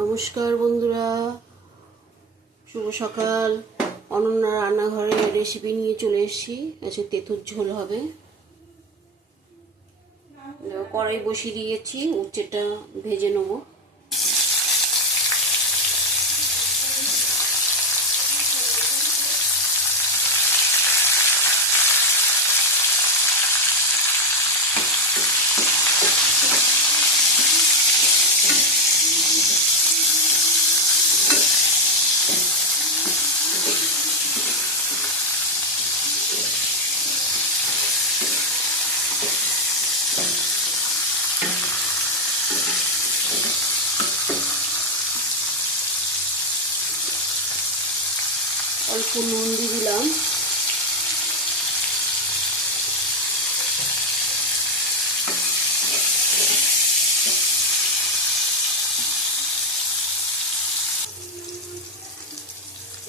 নমস্কার বন্ধুরা, শুভ সকাল। অনন্যা রান্নাঘরে রেসিপি নিয়ে চলে এসেছি। আজকে তেঁতুর ঝোল হবে। কড়াই বসিয়ে দিয়েছি, উচ্ছেটা ভেজে নেব। অল্প নুন দিয়ে দিলাম।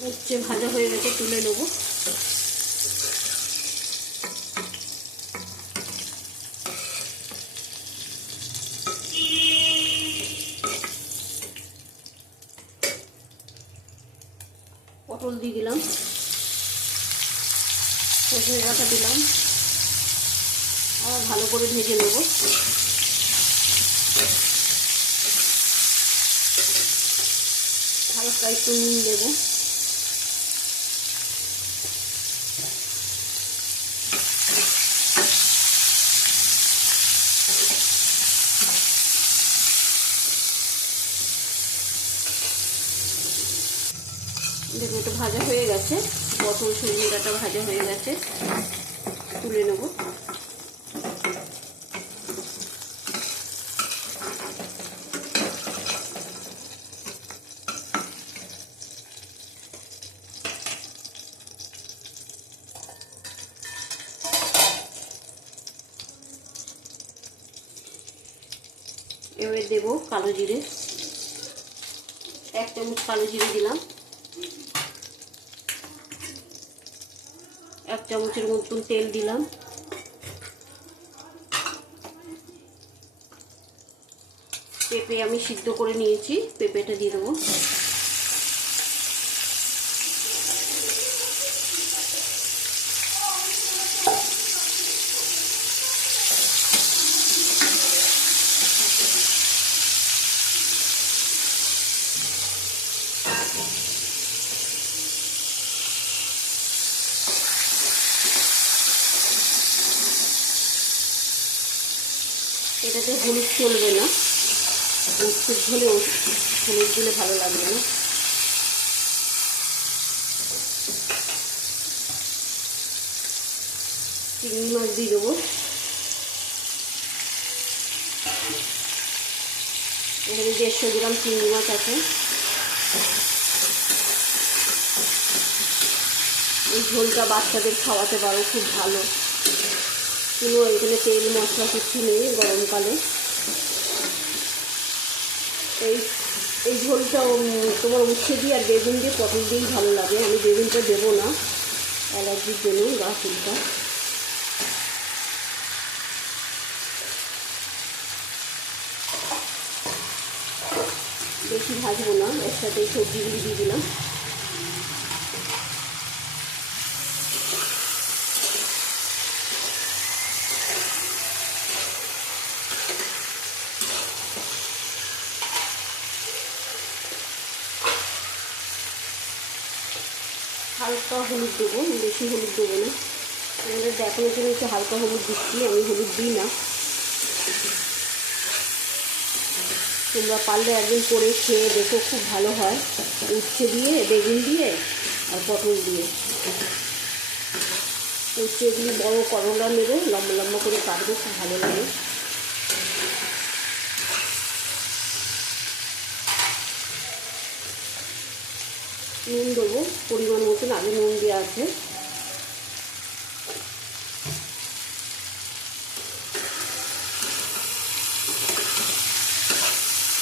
উচ্ছে ভাজা হয়ে গেছে, তুলে নেব। পটল দিয়ে দিলাম, সজনে ডাঁটা দিলাম, আবার ভালো করে ভেজে নেব। হালকা একটু নুন দেব। দেখো, এটা ভাজা হয়ে গেছে। পটল সজনে ডাঁটা ভাজা হয়ে গেছে, তুলে নেব। এবারে দেব কালো জিরে, 1 চামচ কালো জিরে দিলাম। 1 চামচের মতন তেল দিলাম। পেঁপে আমি সিদ্ধ করে নিয়েছি, পেঁপেটা দিয়ে দেবো। এটাতে হলুদ চলবে না, উচ্ছের ঝোলে হলুদ দিলে ভালো লাগবে না। চিংড়ি মাছ দিয়ে দেবো। এখানে 150 গ্রাম চিংড়ি মাছ আছে। এই ঝোলটা বাচ্চাদের খাওয়াতে পারো, খুব ভালো। কোনো এখানে তেল মশলা কিছু নেই গরমকালে। এই ঝোলটা তোমার উচ্ছে দিয়ে আর বেগুন দিয়ে পটল দিয়েই ভালো লাগে। আমি বেগুনটা দেবো না, অ্যালার্জির জন্য গা চুলটা। বেশি ভাজবো না, এর সাথে সবজিগুলি দিয়ে দিলাম। হালকা হলুদ দেবো, বেশি হলুদ দেবো না। আমাদের দেখানোর জন্য একটু হালকা হলুদ দিচ্ছি, আমি হলুদ দিই না। তোমরা পারলে একদিন করে খেয়ে দেখো, খুব ভালো হয়। উচ্ছে দিয়ে, বেগুন দিয়ে আর পটল দিয়ে। উচ্ছেগুলি বড় করলা নেবে, লম্বা লম্বা করে কাটবে, খুব ভালো লাগে। নুন দেবো পরিমাণ মতন, আগে নুন দেওয়া আছে।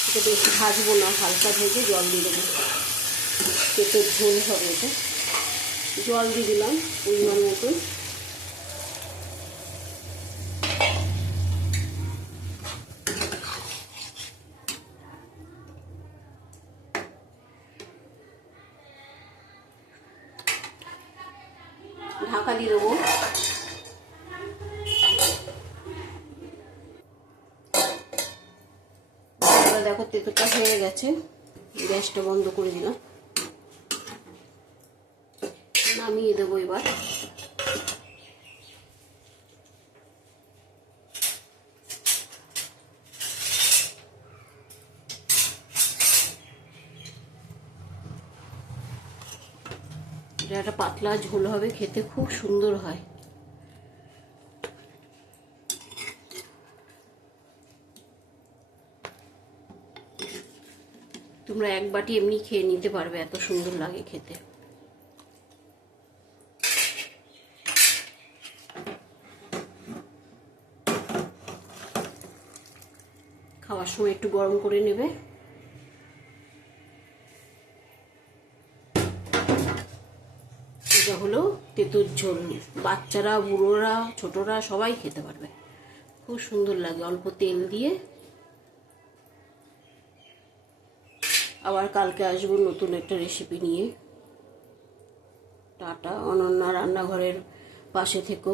এটা বেশি ভাজবো না, হালকা ভেজে জল দিয়ে দেবো। পেঁপের ঝোল হবে এটা। জল দিয়ে দিলাম পরিমাণ মতন। ঢাকা দিয়ে দেবো। দেখো তেঁতুলটা হয়ে গেছে, গ্যাসটা বন্ধ করে দিলাম, নামিয়ে দেবো এবার। এটা একটা পাতলা ঝোল হবে, খেতে খুব সুন্দর হয়। তোমরা এক বাটি এমনি খেয়ে নিতে পারবে, এত সুন্দর লাগে খেতে। খাওয়ার সময় একটু গরম করে নেবে। এটা হলো তেঁতুল ঝোল, বাচ্চারা, বুড়োরা, ছোটরা সবাই খেতে পারবে, খুব সুন্দর লাগে অল্প তেল দিয়ে। আবার কালকে আসবো নতুন একটা রেসিপি নিয়ে। টাটা। অনন্যা রান্নাঘরের পাশে থেকো।